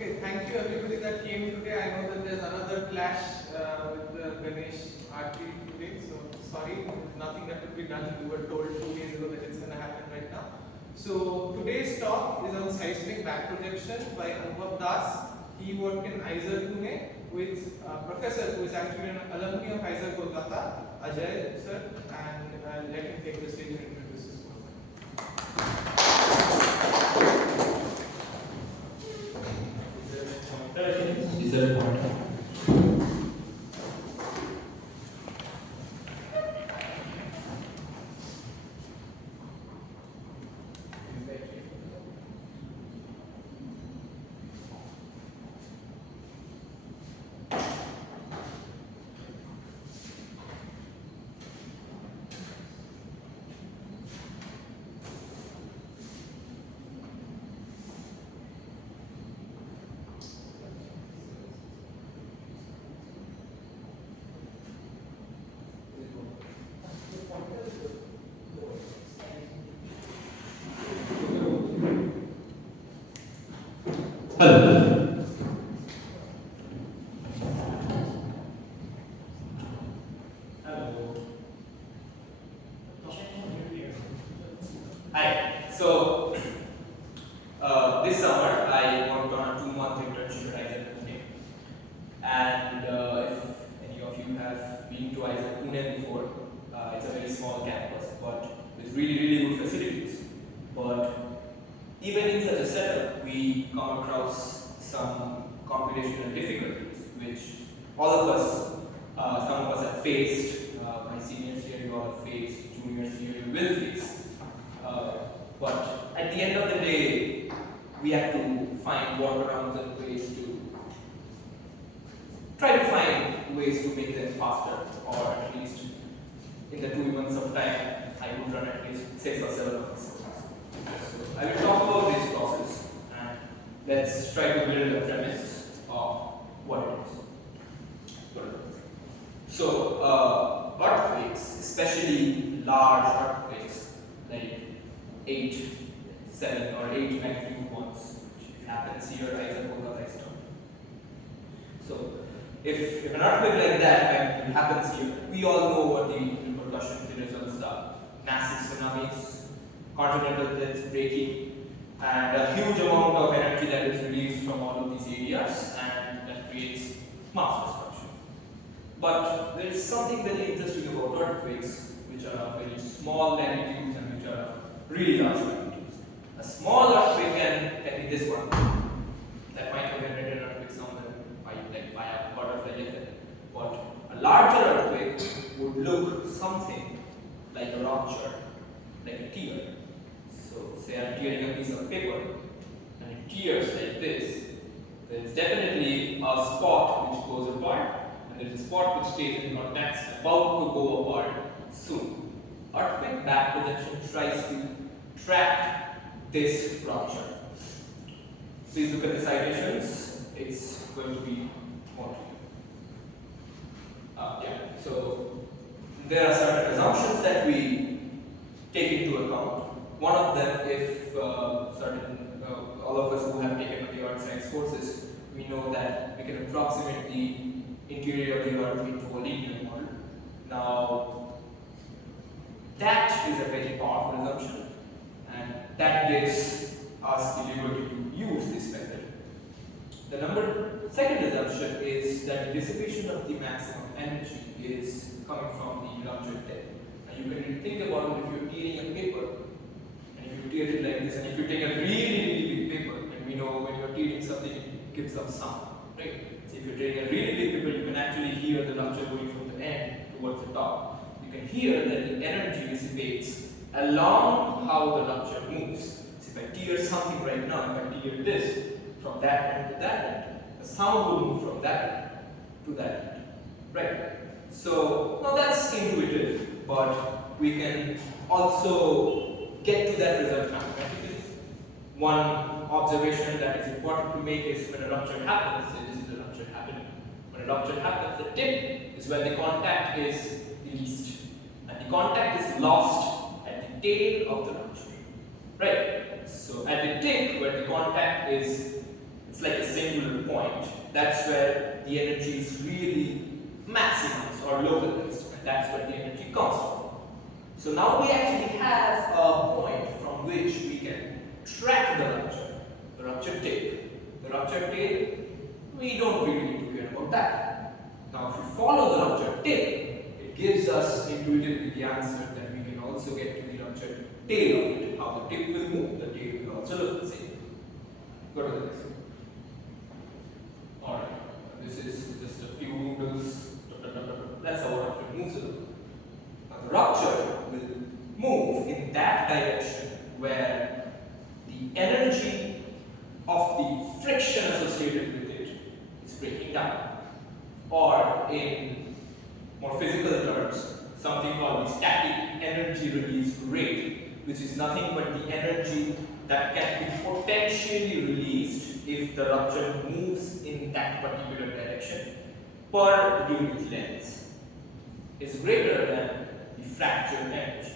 Okay, thank you everybody that came today. I know that there's another clash with the Ganesh Aarti today, so sorry, there's nothing that could be done. We were told 2 days ago that it's going to happen right now. So today's talk is on seismic back projection by Anubhab Das. He worked in IISER Pune with a professor who is actually an alumni of IISER Kolkata, Ajay sir, and let him take the stage and introduce his work. Is there a point? Hello. Hello. Hi. So, this summer I worked on a 2-month internship at IISER Pune. And if any of you have been to IISER Pune before, it's a very small campus, but with really good facilities. But even in such a setup, we come across some computational difficulties, which all of us, some of us have faced. My seniors here, you all have faced. Juniors here, you will face. But at the end of the day, we have to find workarounds and ways to try to find ways to make them faster, or at least in the 2 months of time, I would run at least 6 or 7 of these. So I will talk about this process and let's try to build a premise of what it is. So earthquakes, especially large earthquakes like 8, 7 or 8 magnitude ones, which happens here, IISER Kolkata is done. So if an earthquake like that happens here, we all know what the repercussions, the results are. Massive tsunamis, continental plates breaking, and a huge amount of energy that is released from all of these areas, and that creates mass destruction. But there is something very interesting about earthquakes, which are of very small magnitudes and which are of really large magnitudes. A small earthquake can be this one. That might have generated an earthquake somewhere by a butterfly effect. But a larger earthquake would look something like a rupture, like a tear. So say I'm tearing a piece of paper and it tears like this. There is definitely a spot which goes apart and there is a spot which stays in contact about to go apart soon. Earthquake back projection tries to track this rupture. Please look at the citations. It's going to be more. So there are certain assumptions that we take into account. One of them, if all of us who have taken the earth science courses, we know that we can approximate the interior of the earth into a linear model. Now, that is a very powerful assumption, and that gives us the liberty to use this method. The second assumption is that the dissipation of the maximum energy is coming from the ruptured tip. And you can think about it if you're tearing a paper, and if you tear it like this, and if you take a really big paper, and we know when you're tearing something, it gives some sound, right? So if you're tearing a really big paper, you can actually hear the rupture going from the end towards the top. You can hear that the energy dissipates along how the rupture moves. So if I tear something right now, if I tear this from that end to that end, the sound will move from that end to that end, right? So now that's intuitive, but we can also get to that result mathematically. One observation that is important to make is when a rupture happens, say this is a rupture happening. When a rupture happens, the tip is where the contact is released, and the contact is lost at the tail of the rupture, right? So at the tip where the contact is it's like a singular point. That's where the energy is really maximized or localized, and that's where the energy comes from. So now we actually have a point from which we can track the rupture tape. The rupture tape, we don't really need to care about that. Now if we follow the rupture tape, it gives us intuitively the answer that we can also get to the rupture tail of it. How the tip will move, the tail will also look the same. Go to the next one. Alright, this is just a few noodles. That's how a rupture moves. Now the rupture will move in that direction where the energy of the friction associated with it is breaking down. Or in more physical terms, something called the static energy release rate, which is nothing but the energy that can be potentially released if the rupture moves in that particular direction per unit length, is greater than the fracture energy,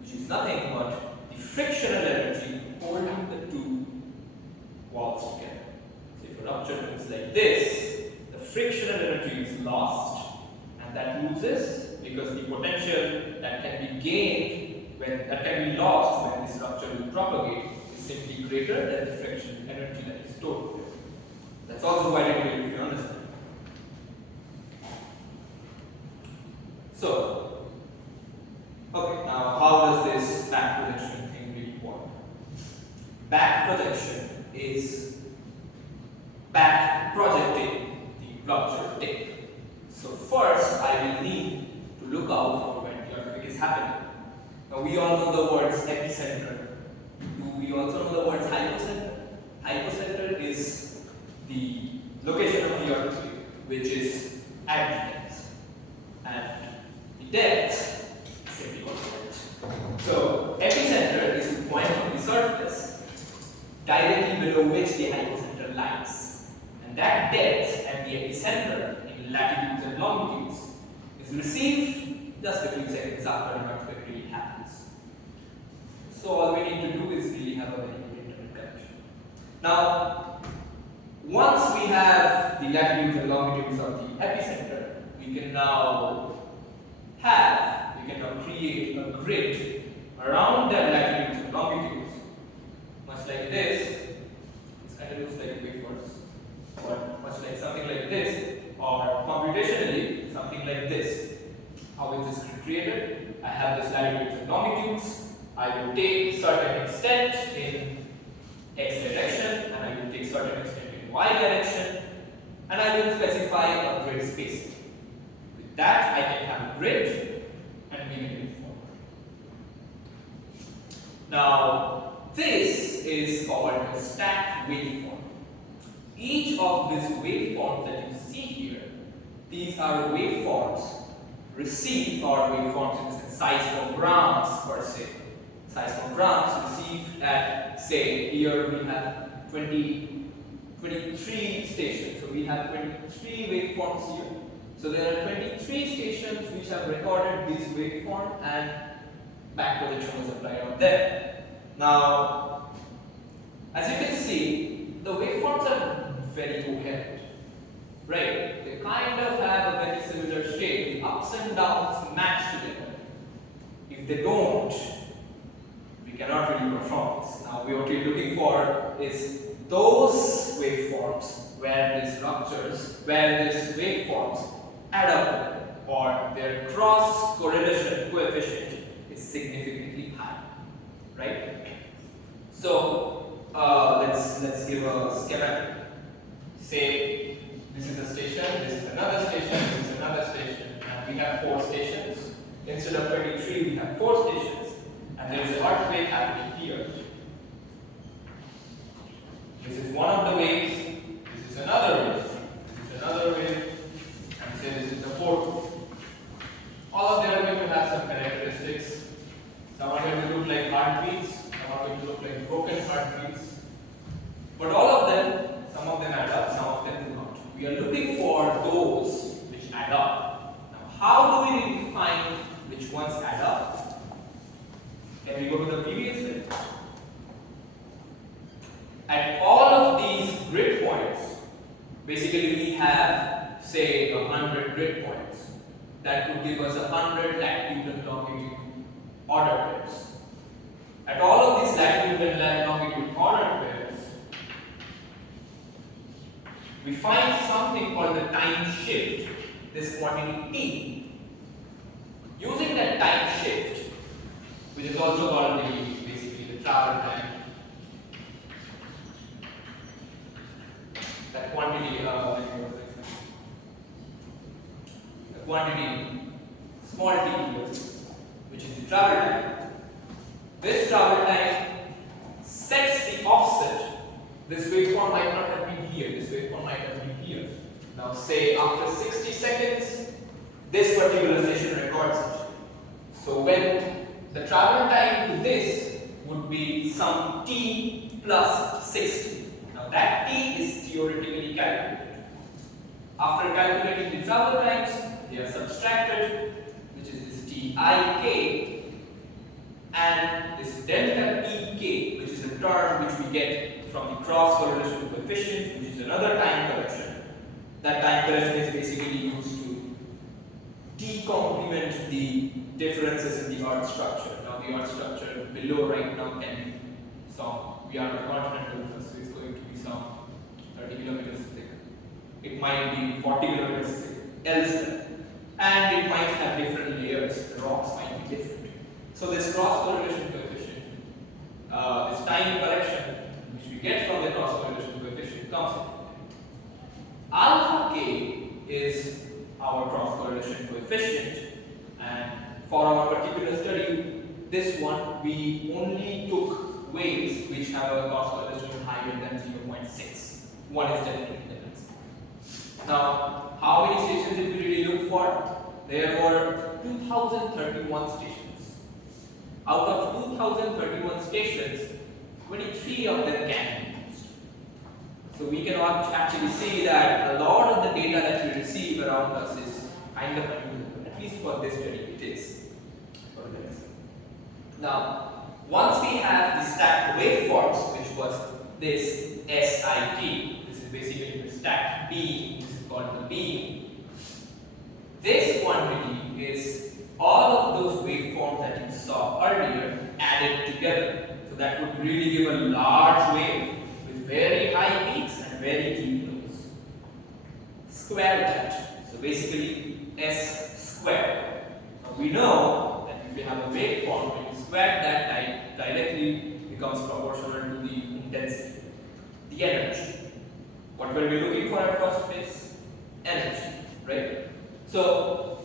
which is nothing but the frictional energy holding the two walls together. So if a rupture moves like this, the frictional energy is lost, and that loses because the potential that can be gained that can be lost when this rupture will propagate is simply greater than the frictional energy that is stored there. That's also quite important to understand. So, okay, now how does this back projection thing really work? Back projection is back projecting the rupture tape. So first I will need to look out for when the earthquake is happening. Now we all know the words epicenter. Do we also know the words hypocenter? Hypocenter is the location of the earthquake, which is at the depth. And the depth is simply what it is. So epicenter is the point on the surface directly below which the hypocenter lies. And that depth at the epicenter in latitudes and longitudes is received just a few seconds after an earthquake really happens. So all we need to do is really have a very good internet connection. Now, once we have the latitudes and longitudes of the epicenter, we can now create a grid around that latitudes and longitudes, much like this. This kind of looks like wafers, or much like something like this, or computationally something like this. How is this grid created? I have this latitudes and longitudes. I will take certain extent in x direction, and I will take certain extent in y direction, and I will specify a grid spacing. With that, I can have a grid and we can move forward. Now, this is called a stacked waveform. Each of these waveforms that you see here, these are waveforms received, or waveforms in seismograms per se. Seismograms received at, say, here we have 23 stations. So we have 23 waveforms here. So there are 23 stations which have recorded this waveform, and back projection was applied on them. Now, as you can see, the waveforms are very coherent, right? They kind of have a very similar shape. The ups and downs match together. If they don't, we cannot really perform this. Now, what we're looking for is those waveforms where these ruptures, where these waveforms add up, or their cross correlation coefficient is significantly high, right? So let's give a schematic. Say this is a station, this is another station, this is another station, and we have 4 stations. Instead of 23, we have 4 stations, and there is an earthquake happening here. This is one of the waves, this is another wave, this is another wave, and say this is the 4th. All of them are going to have some characteristics. Some are going to look like heartbeats, some are going to look like broken heartbeats. But all of them, some of them add up, some of them do not. We are looking for those which add up. Now, how do we really find which ones add up? Can we go to the previous slide? At all of these grid points, Basically, we have, say, 100 grid points. That would give us 100 latitude and longitude order pairs. At all of these latitude and longitude order pairs, we find something called the time shift, this quantity t. Using that time shift, which is also called basically the travel time, that quantity, small t equals, which is the travel time. This travel time sets the offset. This waveform might not have been here, this waveform might have been here. Now say after 60 seconds, this particular station records it. So when the travel time to this would be some t plus 60. Now that t is theoretically calculated. After calculating the travel times, they are subtracted, which is this tik, and this delta tk, which is a term which we get from the cross correlation coefficient, which is another time correction. That time correction is basically used to decomplement the differences in the earth structure. Now the earth structure below right now can be some, we are on a continental crust, so it's going to be some 30 kilometers thick. It might be 40 kilometers thick elsewhere. And it might have different layers, the rocks might be different. So this cross correlation coefficient, this time correction, which we get from the cross correlation coefficient, comes in. Alpha k is our cross correlation coefficient, and for our particular study, this one we only took waves which have a cross correlation higher than 0.6. One is definitely the next. Now, how many stations did we really look for? There were 2031 stations. Out of 2031 stations, 23 of them can be used. So we can actually see that a lot of the data that we receive around us is kind of unusable. At least for this study, it is. Now, once we have the stacked waveforms, which was this SIT, this is basically the stacked beam, this is called the beam. This quantity is all of those waveforms that you saw earlier added together. So that would really give a large wave with very high peaks and very deep lows. Square that. So basically S squared. Now we know that if you have a waveform, when you square that directly becomes proportional to the intensity, the energy. What were we looking for at first place? Energy, right? So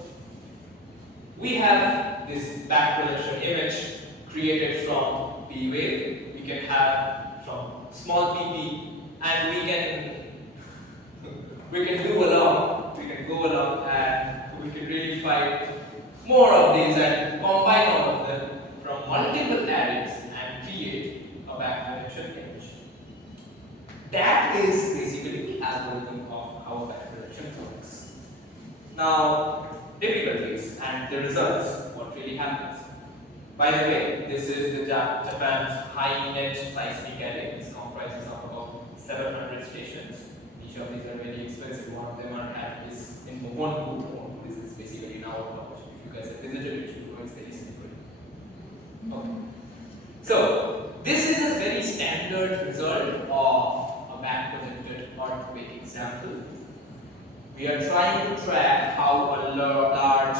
we have this back projection image created from P wave. We can have from small pp, and we can go along and we can really find more of these and combine all of them from multiple arrays and create a back projection image. That is basically the algorithm of how back projection works. Now, difficulties and the results, what really happens. By the way, this is the Japan's high net seismic array. This comprises of about 700 stations. Each of these are very expensive. One of them are at this in Mokonku. This is basically in our college. If you guys have visited it, you know it's very simple. Okay. So this is a very standard result of a back projected earthquake example. We are trying to track how a large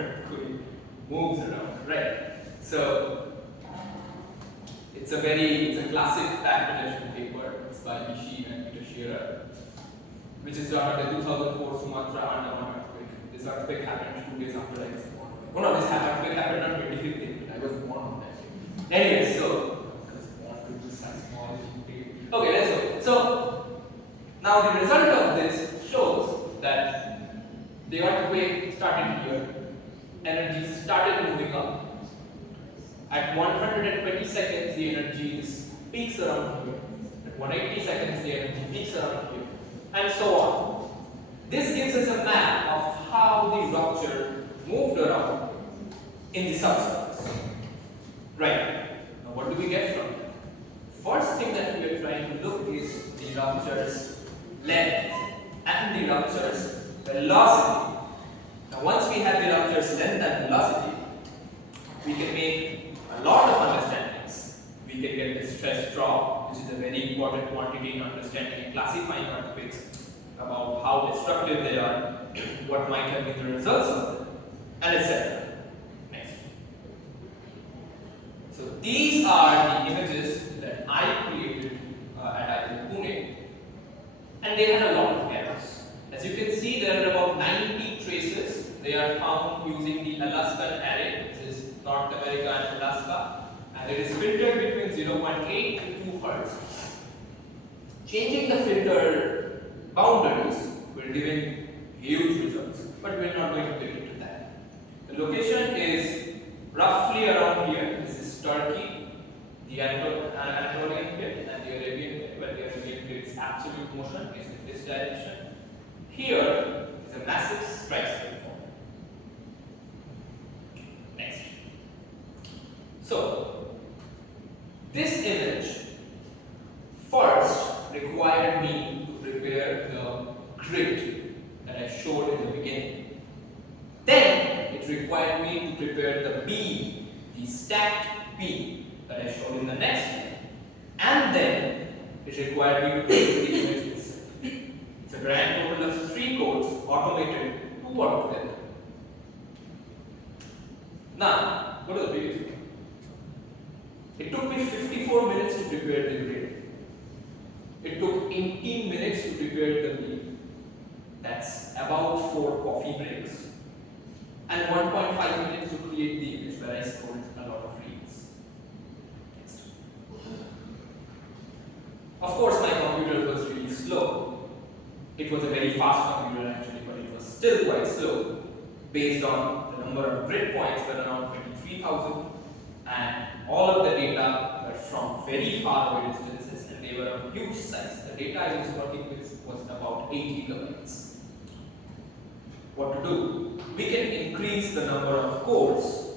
earthquake moves around, right? So it's a classic back projection paper. It's by Ishii and Peter Shearer, which is done on the 2004 Sumatra Andaman earthquake. This earthquake happened 2 days after I was born. One of this earthquake happened on 25th April. I was born on that day. Anyway, so I was born with this small date. Okay, let's go. So now the result of this shows that the earthquake started here, energy started moving up. At 120 seconds, the energy peaks around here. At 180 seconds, the energy peaks around here, and so on. This gives us a map of how the rupture moved around in the subsurface. Right. Now, what do we get from it? First thing that we are trying to look is the rupture's length and the rupture's velocity. Now once we have the rupture's length and velocity, we can make a lot of understandings. We can get the stress drop, which is a very important quantity in understanding and classifying earthquakes, about how destructive they are, what might have been the results of them, and etc. Next. So these are the images that I created at IIT Pune, and they had a lot of errors. As you can see, there are about 90 traces. They are found using the Alaskan array, which is North America and Alaska, and it is filtered between 0.8 to 2 Hz. Changing the filter boundaries will give huge results, but we're not going to get into that. The location is roughly around here. This is Turkey, the Anatolian pit, and the Arabian pit, where the Arabian pit's absolute motion is in this direction. Here is a massive strike slip form. Next. So, this image first required me to prepare the grid that I showed in the beginning. Then it required me to prepare the beam, the stacked beam that I showed in the next one. And then it required me to take the image itself. It's a grand total of 3 codes automated to work together. Now, go to the previous one. It took me 54 minutes to prepare the grid. It took 18 minutes to prepare the beam. That's about 4 coffee breaks. And 1.5 minutes to create the image, where I scored a lot of reads. Next. Of course, my computer was really slow. It was a very fast computer actually, but it was still quite slow, based on the number of grid points were around 23,000, and all of the data were from very far away distances, and they were of huge size. The data I was working with was about 8 gigabytes. What to do? We can increase the number of cores,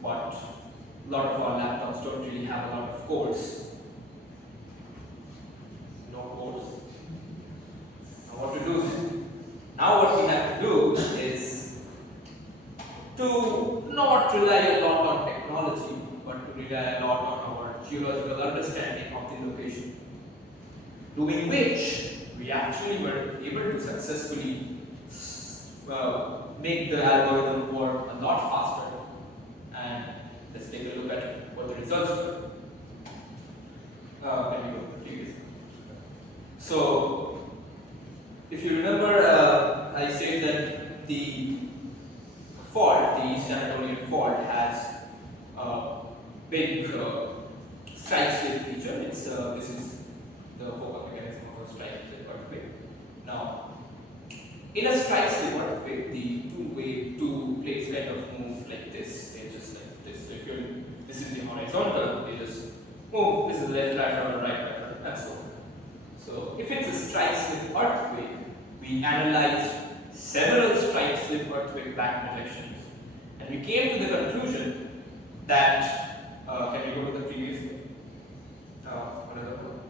but a lot of our laptops don't really have a lot of cores. No cores. Now what to do then? Now what we have to do is to not rely a lot on technology, but to rely a lot on our geological understanding of the location, doing which we actually were able to successfully make the algorithm work a lot faster. And let's take a look at what the results were. Can you go previous? So, if you remember, I said that the fault, the East Anatolian fault, has a big strike slip feature. It's this is the focal mechanism of a strike slip earthquake. Now, in a strike slip earthquake, the two plates kind of move like this. They just like this. So if you're, this is the horizontal, they just move. This is left lateral, right lateral, and so on. So if it's a strike slip earthquake, we analyzed several strike slip earthquake back projections, and we came to the conclusion that can we go to the previous another one?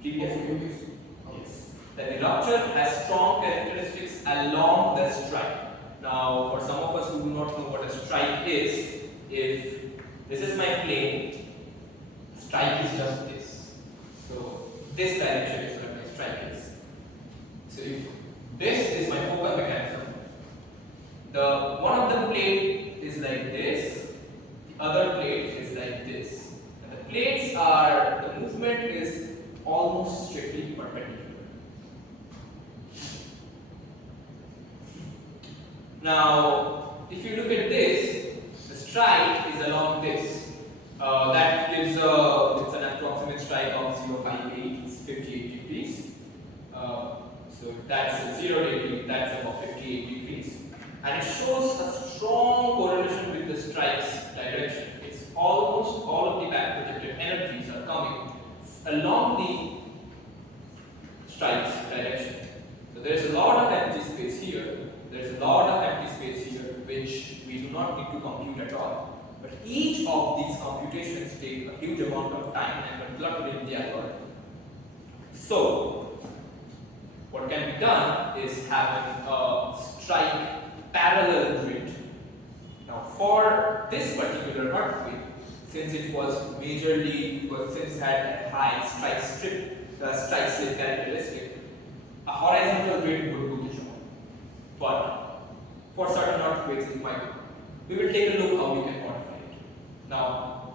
Previous. Yes. That the rupture has strong characteristics along the strike. Now, for some of us who do not know what a strike is, if this is my plane, strike is just this. So this direction is where my strike is. So if this is my focal mechanism, the one of the plate is like this, the other plate is like this. And the plates are, the movement is almost strictly perpendicular. Now, if you look at this, the strike is along this. That gives it's an approximate strike of 0.58, it's 58 degrees. So that's 0 degree, that's about 58 degrees. And it shows a strong correlation with the strike's direction. It's almost all of the back projected energies are coming along the strike's direction. So there's a lot of empty space here. There's a lot of empty space here, which we do not need to compute at all. But each of these computations take a huge amount of time and are cluttered in the algorithm. So, what can be done is having a strike parallel grid. Now, for this particular earthquake, since it had a high strike slip characteristic, a horizontal grid would do the job. But for certain earthquakes, it might. We will take a look how we can modify it. Now,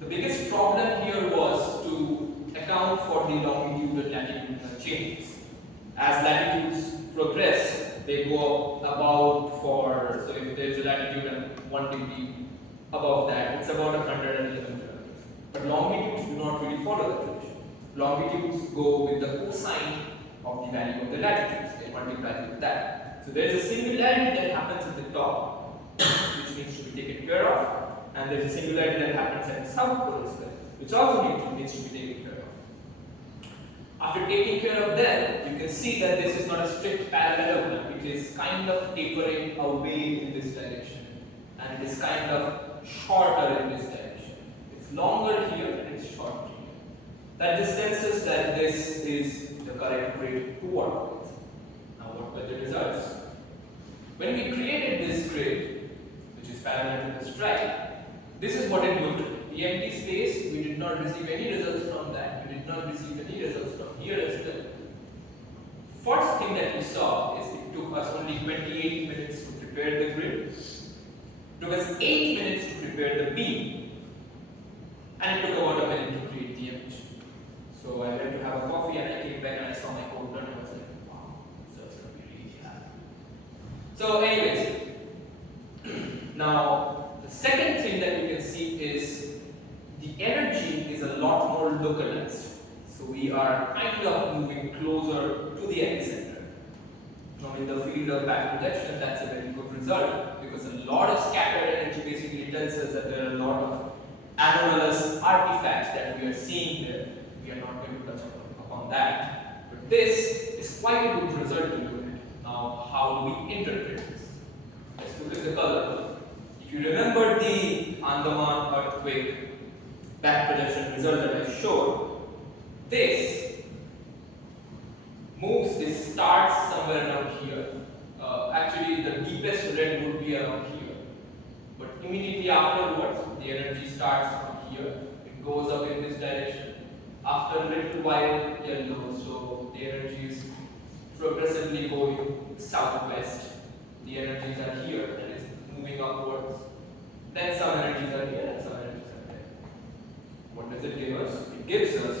the biggest problem here was to account for the longitudinal latitudinal changes. As latitudes progress, they go up about so if there is a latitude and 1 degree above that, it's about 111 kilometers. But longitudes do not really follow that tradition. Longitudes go with the cosine of the value of the latitudes, they multiply with that. So there is a singularity that happens at the top, which needs to be taken care of, and there is a singularity that happens at the south pole as well, which also needs to be taken care of. After taking care of them, you can see that this is not a strict parallelogram. It is kind of tapering away in this direction, and it is kind of shorter in this direction. It's longer here and it's shorter here. That just tells us that this is the correct grid to work with. Now, what were the results? When we created this grid, which is parallel to the strike, this is what it looked like. The empty space, we did not receive any results from that. We did not receive any results from here as well. First thing that we saw is it took us only 28 minutes to prepare the grid. It took us 8 minutes to prepare the beam. And it took about a minute to create the image. So I went to have a coffee and I came back and I saw my code done and I was like, wow, so it's going to be really happy. So anyways, now the second thing that you can see is the energy is a lot more localized. So we are kind of moving closer to the epicenter. Now in the field of backprojection, that's a very good result because a lot of scattered energy basically tells us that there are a lot of anomalous artifacts that we are seeing there. We are not going to touch upon that. But this is quite a good result to look at. Now, how do we interpret this? Let's look at the color. If you remember the Andaman earthquake backprojection result that I showed, this starts somewhere around here. Actually, the deepest red would be around here. But immediately afterwards, the energy starts from here. It goes up in this direction. After a little while, yellow. So the energy is progressively going southwest. The energies are here and it's moving upwards. Then some energies are here and some energies are there. What does it give us? It gives us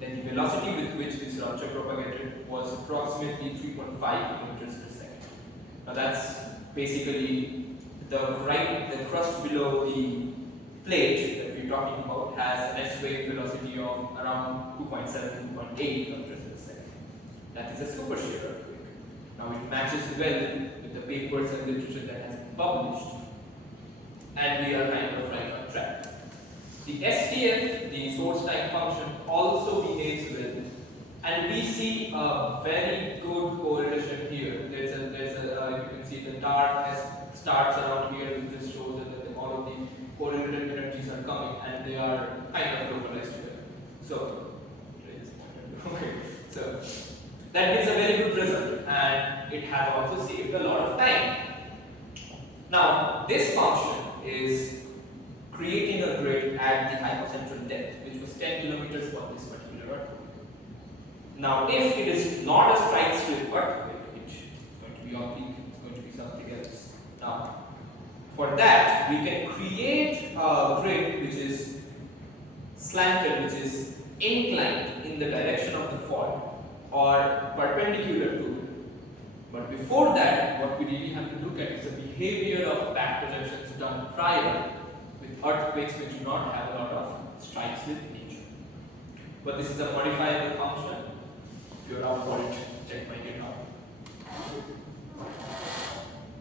that the velocity with which this rupture propagated was approximately 3.5 kilometers per second. Now that's basically the crust below the plate that we're talking about has an S-wave velocity of around 2.7, 2.8 kilometers per second. That is a super shear earthquake. Now it matches well with the papers and literature that has been published, and we are kind of right on track. The STF, the source time function, also behaves well, and we see a very good correlation here. There's a you can see the darkness starts around here, which just shows that all of the correlated energies are coming, and they are kind of localized here. So, so that gives a very good result, and it has also saved a lot of time. Now, this function is creating a grid at the hypocentral depth, which was 10 kilometers for this particular earthquake. Now, if it is not a strike slip earthquake, which is going to be oblique, it's going to be something else. Now, for that, we can create a grid which is slanted, which is inclined in the direction of the fault or perpendicular to it. But before that, what we really have to look at is the behavior of backprojections done prior with earthquakes which do not have a lot of strike slip nature. But this is a modifiable function. If you're up for it, check my GitHub.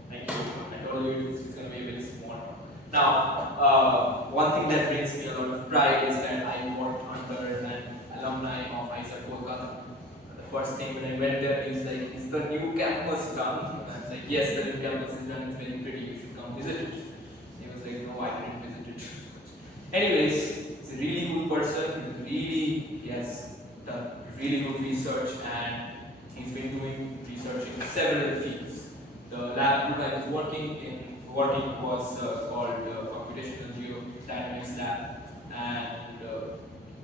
Thank you. I told you it's going to be a bit small. Now, one thing that brings me a lot of pride is that I worked under an alumni of ISA Kolkata. The first thing when I went there, he was like, "Is the new campus done?" I was like, "Yes, the new campus is done. It's very pretty. You should come visit it." He was like, "No, I didn't visit it. Anyways, he's a really good person. He has done really good research, and he's been doing research in several fields. The lab group I was working was called Computational Geodynamics Lab, and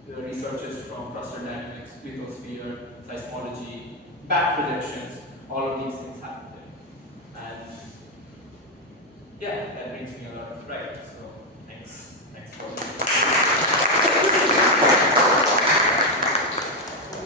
the researchers from cluster dynamics, lithosphere, seismology, back projections, all of these things happen there. And yeah, that brings me a lot of pride. So thanks for listening.